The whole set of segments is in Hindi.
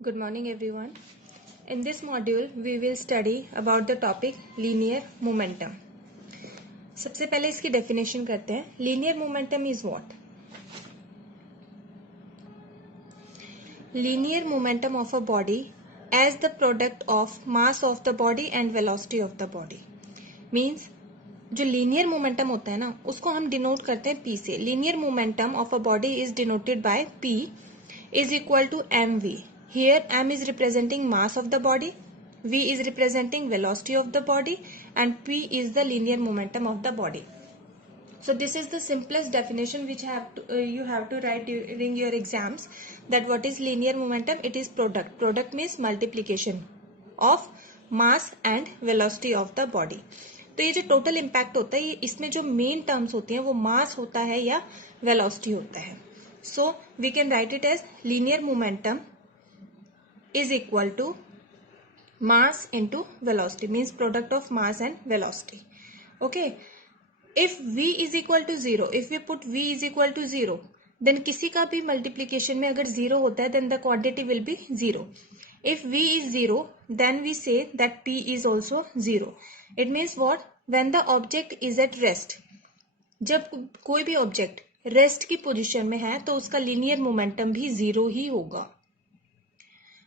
Good morning everyone. In this module we will study about the topic linear momentum. सबसे पहले इसकी definition करते हैं. Linear momentum is what? Linear momentum of a body as the product of mass of the body and velocity of the body. Means जो लीनियर मोमेंटम होता है ना उसको हम डिनोट करते हैं पी से. Linear momentum of a body is denoted by P is equal to M V. Here M is representing mass of the body, v is representing velocity of the body and p is the linear momentum of the body. So this is the simplest definition which you have to write during your exams, that what is linear momentum. It is product means multiplication of mass and velocity of the body. तो ये जो टोटल इम्पैक्ट होता है ये इसमें जो मेन टर्म्स होती हैं वो मास होता है या वेलोसिटी होता है. So we can write it as linear momentum is equal to mass into velocity, means product of mass and velocity. Okay, if v is equal to 0, if we put v is equal to 0, then किसी का भी multiplication में अगर 0 होता है then the quantity will be 0. If v is 0 then we say that p is also 0. It means what? When the object is at rest, जब कोई भी ऑब्जेक्ट रेस्ट की पोजीशन में है तो उसका लीनियर मोमेंटम भी 0 ही होगा.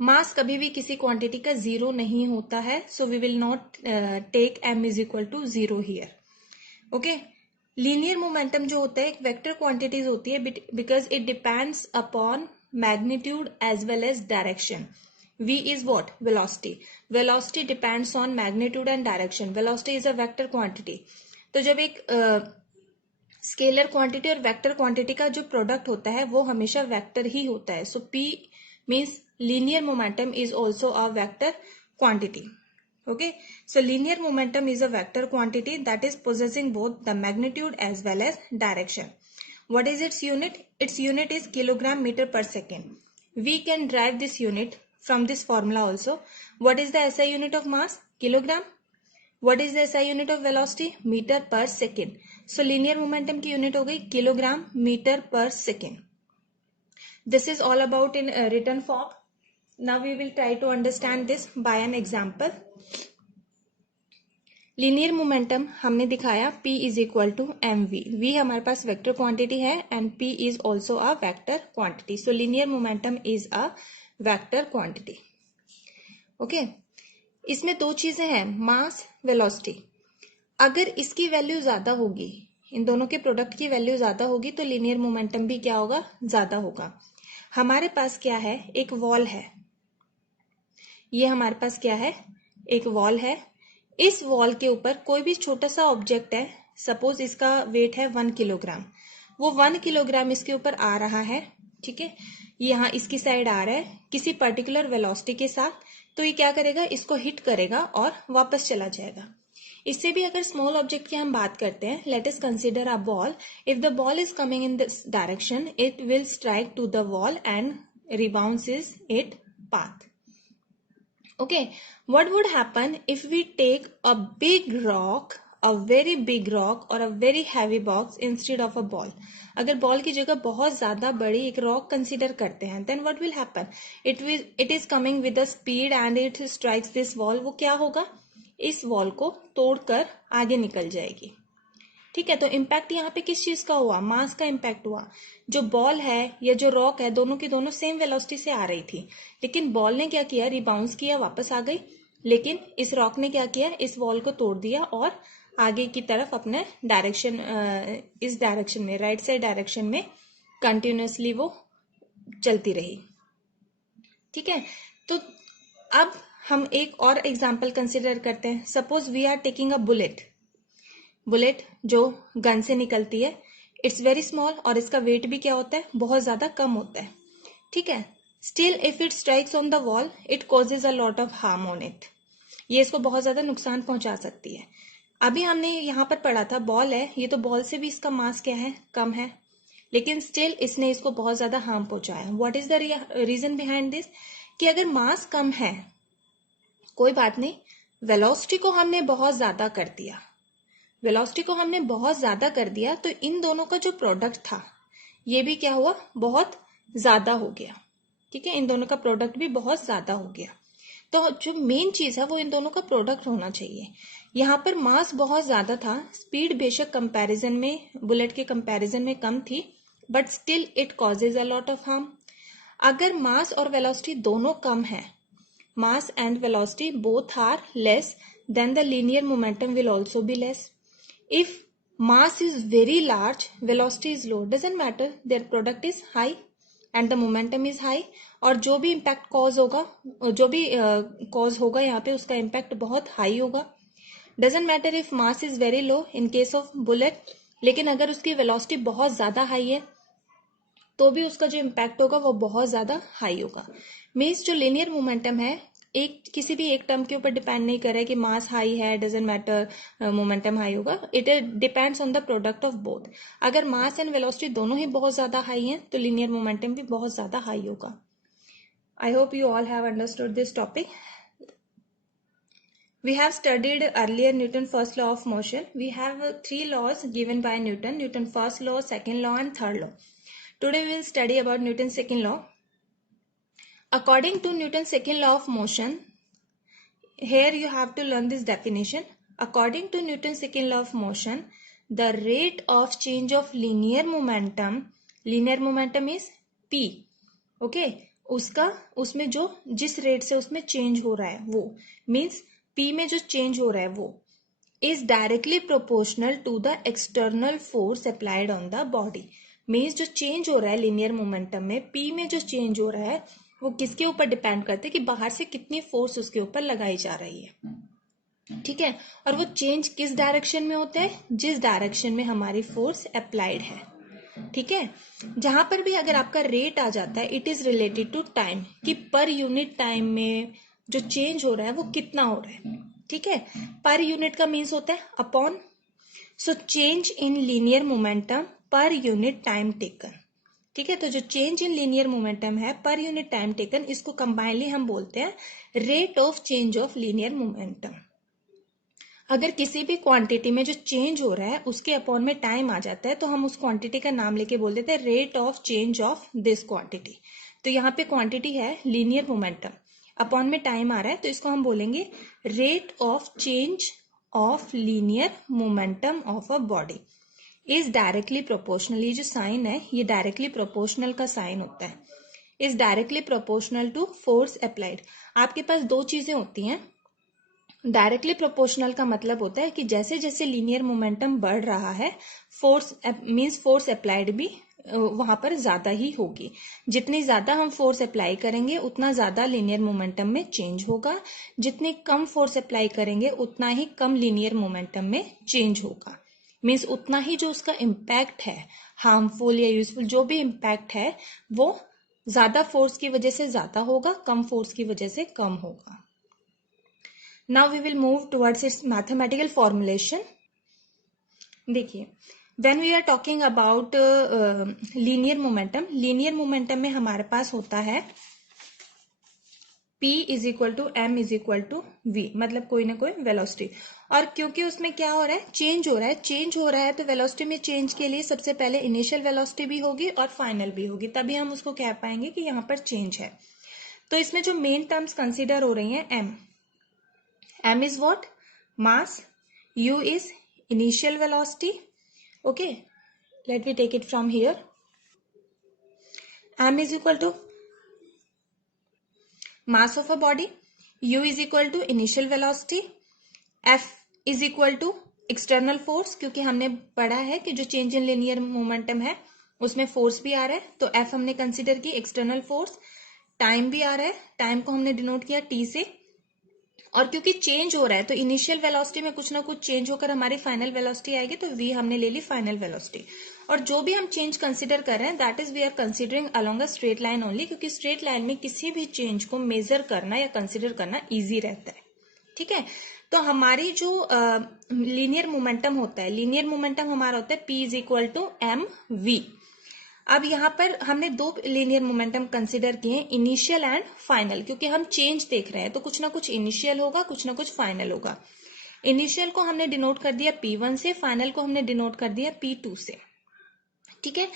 मास कभी भी किसी क्वांटिटी का 0 नहीं होता है. So we will not take m is equal to 0 here. Okay, linear momentum जो होता है एक वेक्टर क्वांटिटीज होती है because it depends upon magnitude as well as direction. v is what? Velocity. Velocity depends on magnitude and direction. Velocity is a vector quantity. तो जब एक स्केलर क्वांटिटी और वेक्टर क्वांटिटी का जो प्रोडक्ट होता है वो हमेशा वेक्टर ही होता है. सो p means linear momentum is also a vector quantity. Okay, so linear momentum is a vector quantity that is possessing both the magnitude as well as direction. What is its unit? Its unit is kilogram meter per second. We can derive this unit from this formula also. What is the SI unit of mass? Kilogram. What is the SI unit of velocity? Meter per second. So linear momentum की unit हो गई kilogram meter per second. This is all about in written form. Now we will try to understand this by an example. Linear momentum हमने दिखाया P is equal to mv. V हमारे पास वेक्टर क्वांटिटी है and P is also a vector quantity. So linear momentum is a vector quantity. Okay. इसमें दो चीजें हैं, मास, वेलोसिटी. अगर इसकी वैल्यू ज्यादा होगी, इन दोनों के प्रोडक्ट की वैल्यू ज्यादा होगी तो लीनियर मोमेंटम भी क्या होगा? ज्यादा होगा. हमारे पास क्या है? एक वॉल है. ये हमारे पास क्या है? एक वॉल है. इस वॉल के ऊपर कोई भी छोटा सा ऑब्जेक्ट है. सपोज इसका वेट है 1 किलोग्राम. वो 1 किलोग्राम इसके ऊपर आ रहा है. ठीक है, यहाँ इसकी साइड आ रहा है किसी पर्टिकुलर वेलोसिटी के साथ. तो ये क्या करेगा? इसको हिट करेगा और वापस चला जाएगा. इससे भी अगर स्मॉल ऑब्जेक्ट की हम बात करते हैं, let us consider a ball. If the ball is coming in this direction it will strike to the wall and rebounces it path. Okay, what would happen if we take a big rock, a very big rock or a very heavy box instead of a ball? अगर बॉल की जगह बहुत ज्यादा बड़ी एक रॉक कंसीडर करते हैं, then what will happen? It is coming with a speed and it strikes this wall. वो क्या होगा? इस वॉल को तोड़कर आगे निकल जाएगी. ठीक है, तो इम्पैक्ट यहाँ पे किस चीज का हुआ? मास का इम्पैक्ट हुआ. जो बॉल है या जो रॉक है दोनों की दोनों सेम वेलोसिटी से आ रही थी, लेकिन बॉल ने क्या किया? रिबाउंस किया, वापस आ गई. लेकिन इस रॉक ने क्या किया? इस वॉल को तोड़ दिया और आगे की तरफ अपने डायरेक्शन, इस डायरेक्शन में, राइट साइड डायरेक्शन में कंटिन्यूअसली वो चलती रही. ठीक है, तो अब हम एक और एग्जाम्पल कंसिडर करते हैं. Suppose we are taking a bullet जो गन से निकलती है. इट्स वेरी स्मॉल और इसका वेट भी क्या होता है? बहुत ज्यादा कम होता है. ठीक है, still if it strikes on the wall it causes a lot of harm on it. ये इसको बहुत ज्यादा नुकसान पहुंचा सकती है. अभी हमने यहाँ पर पढ़ा था बॉल है, ये तो बॉल से भी इसका मास क्या है? कम है, लेकिन स्टिल इसने इसको बहुत ज्यादा हार्म पहुंचाया. What is the reason behind this? कि अगर मास कम है कोई बात नहीं, वेलोसिटी को हमने बहुत ज्यादा कर दिया. वेलोसिटी को हमने बहुत ज्यादा कर दिया तो इन दोनों का जो प्रोडक्ट था ये भी क्या हुआ? बहुत ज्यादा हो गया. ठीक है, इन दोनों का प्रोडक्ट भी बहुत ज्यादा हो गया। तो जो मेन चीज है वो इन दोनों का प्रोडक्ट होना चाहिए। यहाँ पर मास बहुत ज्यादा था, स्पीड बेशक कंपैरिजन में, बुलेट के कंपैरिजन में कम थी, but still it causes a lot of harm. अगर मास और वेलोसिटी दोनों कम है, mass and velocity both are less, then the linear momentum will also be less. If mass is very large, velocity is low, doesn't matter, their product is high and the momentum is high, और जो भी impact cause होगा, जो भी cause होगा यहाँ पे उसका impact बहुत high होगा। doesn't matter if mass is very low in case of bullet, लेकिन अगर उसकी velocity बहुत ज्यादा high है तो भी उसका जो इम्पैक्ट होगा वो बहुत ज्यादा हाई होगा। मीन्स जो लीनियर मोमेंटम है एक किसी भी एक टर्म के ऊपर डिपेंड नहीं कर रहा है कि मास हाई है, डजंट मैटर मोमेंटम हाई होगा, it depends on the product of both. अगर मास एंड वेलोसिटी दोनों ही बहुत ज्यादा हाई हैं तो लीनियर मोमेंटम भी बहुत ज्यादा हाई होगा। I hope you all have understood this topic. We have studied earlier Newton's first law of motion. We have three laws given by Newton: Newton's first law, second law, and third law. Today we will study about Newton's second law. According to Newton's second law of motion, here you have to learn this definition. According to Newton's second law of motion, the rate of change of linear momentum is p. Okay, उसमें जो जिस रेट से उसमें चेंज हो रहा है वो मीन्स p में जो चेंज हो रहा है वो is directly proportional to the external force applied on the body. Means जो चेंज हो रहा है लीनियर मोमेंटम में, p में जो चेंज हो रहा है वो किसके ऊपर डिपेंड करते हैं कि बाहर से कितनी फोर्स उसके ऊपर लगाई जा रही है। ठीक है, और वो चेंज किस डायरेक्शन में होता है, जिस डायरेक्शन में हमारी फोर्स अप्लाइड है। ठीक है, जहां पर भी अगर आपका रेट आ जाता है it is related to time, कि पर यूनिट टाइम में जो चेंज हो रहा है वो कितना हो रहा है। ठीक है, पर यूनिट का मीन्स होता है upon, so change in linear momentum पर यूनिट टाइम टेकन। ठीक है, तो जो चेंज इन लीनियर मोमेंटम है पर यूनिट टाइम टेकन, इसको कंबाइनली हम बोलते हैं rate of change of linear momentum. अगर किसी भी क्वांटिटी में जो चेंज हो रहा है उसके अपॉन में टाइम आ जाता है तो हम उस क्वांटिटी का नाम लेके बोल देते हैं rate of change of this quantity. तो यहाँ पे क्वांटिटी है लीनियर मोमेंटम, अपॉन में टाइम आ रहा है तो इसको हम बोलेंगे rate of change of linear momentum of a body is directly proportional. ये जो साइन है ये डायरेक्टली प्रोपोर्शनल का साइन होता है, is directly proportional to force applied. आपके पास दो चीजें होती हैं, डायरेक्टली प्रोपोर्शनल का मतलब होता है कि जैसे जैसे लीनियर मोमेंटम बढ़ रहा है फोर्स मींस फोर्स अप्लाइड भी वहां पर ज्यादा ही होगी। जितनी ज्यादा हम फोर्स अप्लाई करेंगे उतना ज्यादा लीनियर मोमेंटम में चेंज होगा, जितनी कम फोर्स अप्लाई करेंगे उतना ही कम लीनियर मोमेंटम में चेंज होगा। मींस उतना ही जो उसका इम्पैक्ट है, हार्मफुल या यूजफुल जो भी इम्पैक्ट है वो ज्यादा फोर्स की वजह से ज्यादा होगा, कम फोर्स की वजह से कम होगा। Now we will move towards its mathematical formulation. देखिए, when we are talking about linear momentum में हमारे पास होता है P is equal to M is equal to V, मतलब कोई ना कोई वेलोसिटी। और क्योंकि उसमें क्या हो रहा है, चेंज हो रहा है तो वेलोसिटी में चेंज के लिए सबसे पहले इनिशियल वेलोसिटी भी होगी और फाइनल भी होगी, तभी हम उसको कह पाएंगे कि यहाँ पर चेंज है। तो इसमें जो मेन टर्म्स कंसिडर हो रही हैं, M is what? Mass. U is initial velocity. Okay. Let me take it from here. M is equal to mass of a body. U is equal to initial velocity. F is equal to external force, क्योंकि हमने पढ़ा है कि जो चेंज इन लिनियर मोमेंटम है उसमें फोर्स भी आ रहा है, तो F हमने कंसिडर की एक्सटर्नल फोर्स। टाइम भी आ रहा है, टाइम को हमने डिनोट किया T से, और क्योंकि चेंज हो रहा है तो इनिशियल वेलोसिटी में कुछ ना कुछ चेंज होकर हमारी फाइनल वेलोसिटी आएगी, तो V हमने ले ली फाइनल वेलोसिटी। और जो भी हम चेंज कंसीडर कर रहे हैं that is we are considering along a straight line only, क्योंकि स्ट्रेट लाइन में किसी भी चेंज को मेजर करना या कंसीडर करना इजी रहता है। ठीक है, तो हमारी जो लीनियर मोमेंटम होता है, लीनियर मोमेंटम हमारा होता है P is equal to mv। अब यहाँ पर हमने दो लीनियर मोमेंटम कंसिडर किए हैं, इनिशियल एंड फाइनल, क्योंकि हम चेंज देख रहे हैं तो कुछ ना कुछ इनिशियल होगा, कुछ ना कुछ फाइनल होगा। इनिशियल को हमने डिनोट कर दिया P1 से, फाइनल को हमने डिनोट कर दिया P2 से। ठीक है,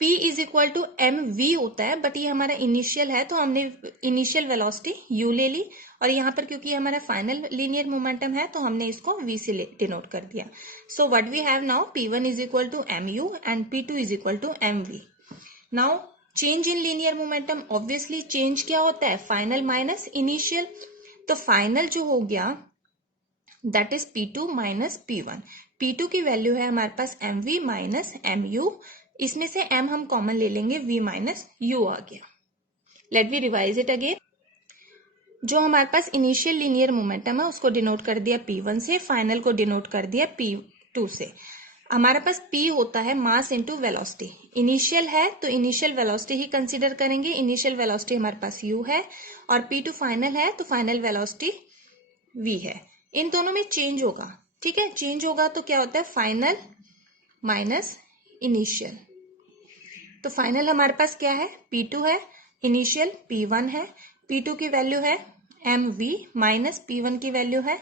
P is equal to M V होता है, बट ये हमारा इनिशियल है तो हमने इनिशियल वेलोसिटी u ले ली, और यहाँ पर क्योंकि हमारा फाइनल लीनियर मोमेंटम है तो हमने इसको v से डिनोट कर दिया. So what we have now, P1 is equal to mu and P2 is equal to mv. Now change in linear momentum, obviously change क्या होता है, फाइनल माइनस इनिशियल. तो फाइनल जो हो गया that is P2 minus P1. P2 की वैल्यू है हमारे पास mv माइनस mu. इसमें से m हम कॉमन ले लेंगे, v माइनस u आ गया. Let we revise it again. जो हमारे पास इनिशियल लीनियर मोमेंटम है उसको डिनोट कर दिया P1 से, फाइनल को डिनोट कर दिया P2 से. हमारे पास P होता है मास इनटू वेलोसिटी. इनिशियल है तो इनिशियल वेलोसिटी ही कंसीडर करेंगे. इनिशियल वेलोसिटी हमारे पास u है और P2 फाइनल है तो फाइनल वेलोसिटी v है. इन दोनों में चेंज होगा, ठीक है. चेंज होगा तो क्या होता है, फाइनल माइनस इनिशियल. तो फाइनल हमारे पास क्या है, P2 है, इनिशियल P1 है. P2 की वैल्यू है mv माइनस P1 की वैल्यू है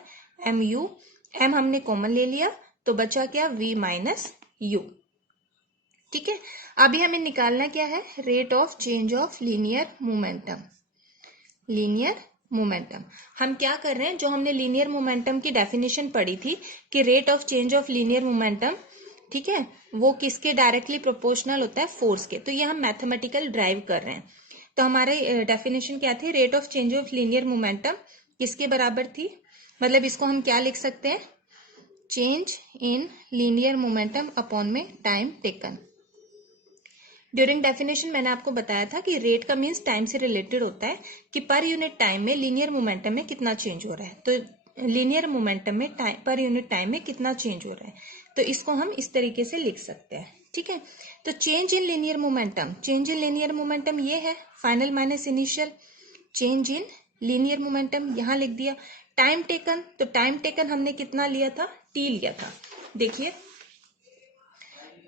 mu. m हमने कॉमन ले लिया तो बचा क्या, v माइनस u. ठीक है. अभी हमें निकालना क्या है, rate of change of linear momentum. Linear momentum हम क्या कर रहे हैं, जो हमने लीनियर मोमेंटम की डेफिनेशन पढ़ी थी कि rate of change of linear momentum, ठीक है, वो किसके डायरेक्टली प्रोपोर्शनल होता है, फोर्स के. तो ये हम मैथमेटिकल ड्राइव कर रहे हैं. तो हमारे डेफिनेशन क्या थी, rate of change of linear momentum किसके बराबर थी, मतलब इसको हम क्या लिख सकते हैं, change in linear momentum upon में टाइम टेकन. ड्यूरिंग डेफिनेशन मैंने आपको बताया था कि रेट का मीन्स टाइम से रिलेटेड होता है कि पर यूनिट टाइम में लीनियर मोमेंटम में कितना चेंज हो रहा है. तो लीनियर मोमेंटम में पर यूनिट टाइम में कितना चेंज हो रहा है, तो इसको हम इस तरीके से लिख सकते हैं. ठीक है. तो change in linear momentum, change in linear momentum ये है final minus initial. Change in linear momentum यहां लिख दिया. टाइम टेकन, तो टाइम टेकन हमने कितना लिया था, t लिया था. देखिए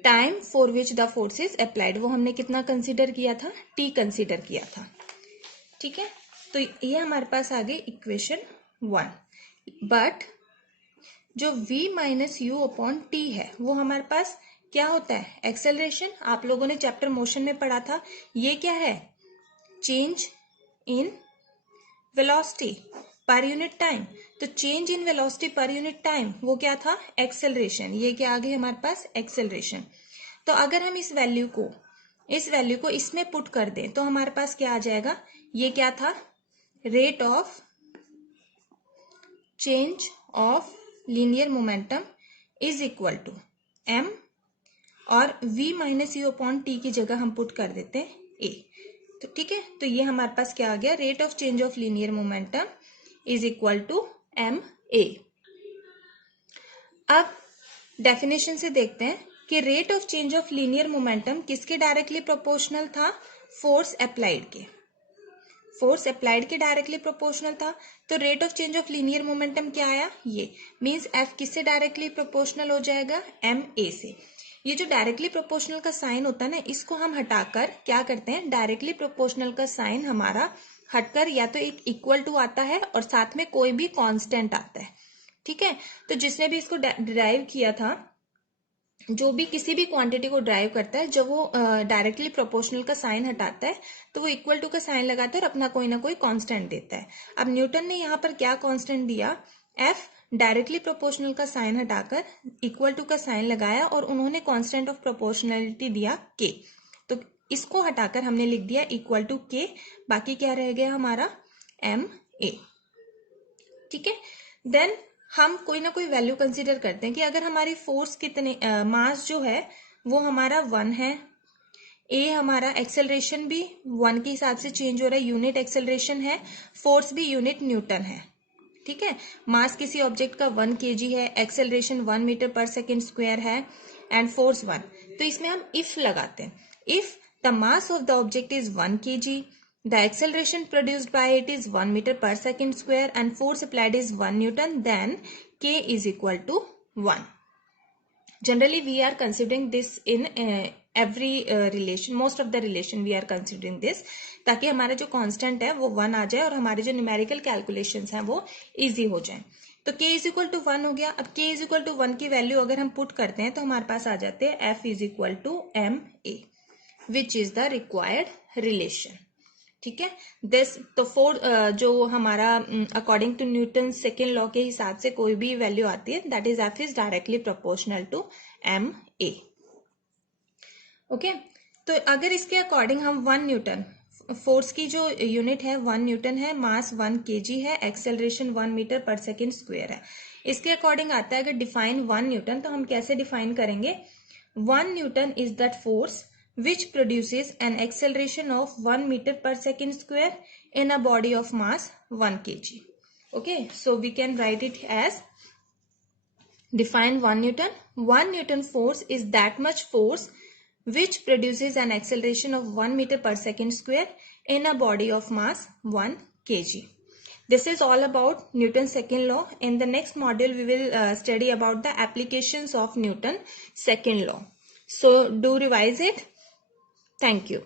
time for which the force is applied, वो हमने कितना कंसीडर किया था, t कंसीडर किया था. ठीक है. तो ये हमारे पास आ गई इक्वेशन 1. बट जो v minus U upon T है वो हमारे पास क्या होता है, एक्सेलरेशन. आप लोगों ने चैप्टर मोशन में पढ़ा था. ये क्या है, change in velocity per unit time. तो change in velocity per unit time वो क्या था, एक्सेलरेशन. ये क्या आ गई हमारे पास, एक्सेलरेशन. तो अगर हम इस वैल्यू को इसमें पुट कर दें तो हमारे पास क्या आ जाएगा, ये क्या था, rate of change of linear momentum is equal to m और v minus U upon T की जगह हम पुट कर देते हैं a. तो ठीक है. तो ये हमारे पास क्या आ गया, rate of change of linear momentum is equal to ma. अब डेफिनेशन से देखते हैं कि rate of change of linear momentum किसके डायरेक्टली प्रोपोर्शनल था, फोर्स अप्लाइड के. फोर्स अप्लाइड के डायरेक्टली प्रोपोर्शनल था. तो rate of change of linear momentum क्या आया, ये मींस F किससे डायरेक्टली प्रोपोर्शनल हो जाएगा, ma से. ये जो डायरेक्टली प्रोपोर्शनल का साइन होता है ना, इसको हम हटाकर क्या करते हैं, डायरेक्टली प्रोपोर्शनल का साइन हमारा हटकर या तो एक इक्वल टू आता है और साथ में कोई भी कांस्टेंट आता है. ठीक है. तो जिसने भी इसको डिराइव किया था, जो भी किसी भी क्वांटिटी को ड्राइव करता है, जब वो डायरेक्टली प्रोपोर्शनल का साइन हटाता है तो वो इक्वल टू का साइन लगाता है और अपना कोई ना कोई कांस्टेंट देता है. अब न्यूटन ने यहाँ पर क्या कांस्टेंट दिया, F. डायरेक्टली प्रोपोर्शनल का साइन हटाकर इक्वल टू का साइन लगाया और उन्होंने कांस्टेंट ऑफ प्रोपोर्शनलिटी दिया K. तो इसको हटाकर हमने लिख दिया इक्वल टू K. बाकी क्या रह गया हमारा, ma. ठीक है. देन हम कोई ना कोई वैल्यू कंसीडर करते हैं कि अगर हमारी फोर्स कितने, मास जो है वो हमारा 1 है, ए हमारा एक्सेलरेशन भी 1 के हिसाब से चेंज हो रहा है, यूनिट एक्सेलरेशन है, फोर्स भी यूनिट न्यूटन है. ठीक है. मास किसी ऑब्जेक्ट का 1 kg है, एक्सेलरेशन 1 मीटर पर सेकेंड स्क्वायर है एंड फोर्स 1. तो इसमें हम इफ लगाते हैं. If the mass of the object is 1 kg, the acceleration produced by it is 1 meter per second square and force applied is 1 Newton, then K is equal to 1. Generally we are considering this in every relation, most of the relation we are considering this, ताकि हमारा जो constant है वो 1 आ जाए और हमारे जो numerical calculations हैं वो easy हो जाए. तो K is equal to 1 हो गया. अब K is equal to 1 की वैल्यू अगर हम पुट करते हैं तो हमारे पास आ जाते हैं F is equal to ma. Which is the required relation. ठीक है, दिस तो जो हमारा according to Newton second law के हिसाब से कोई भी वैल्यू आती है, that is F is directly proportional to M A. Okay, तो अगर इसके अकॉर्डिंग हम 1 न्यूटन, फोर्स की जो यूनिट है 1 न्यूटन है, मास 1 kg है, एक्सेलरेशन 1 मीटर पर सेकेंड स्क्वायर है, इसके अकॉर्डिंग आता है अगर डिफाइन 1 न्यूटन, तो हम कैसे डिफाइन करेंगे? 1 Newton is that force which produces an acceleration of 1 meter per second square in a body of mass 1 kg. Okay, so we can write it as define 1 Newton. 1 Newton force is that much force which produces an acceleration of 1 meter per second square in a body of mass 1 kg. This is all about Newton's second law. In the next module, we will study about the applications of Newton's second law. So do revise it. Thank you.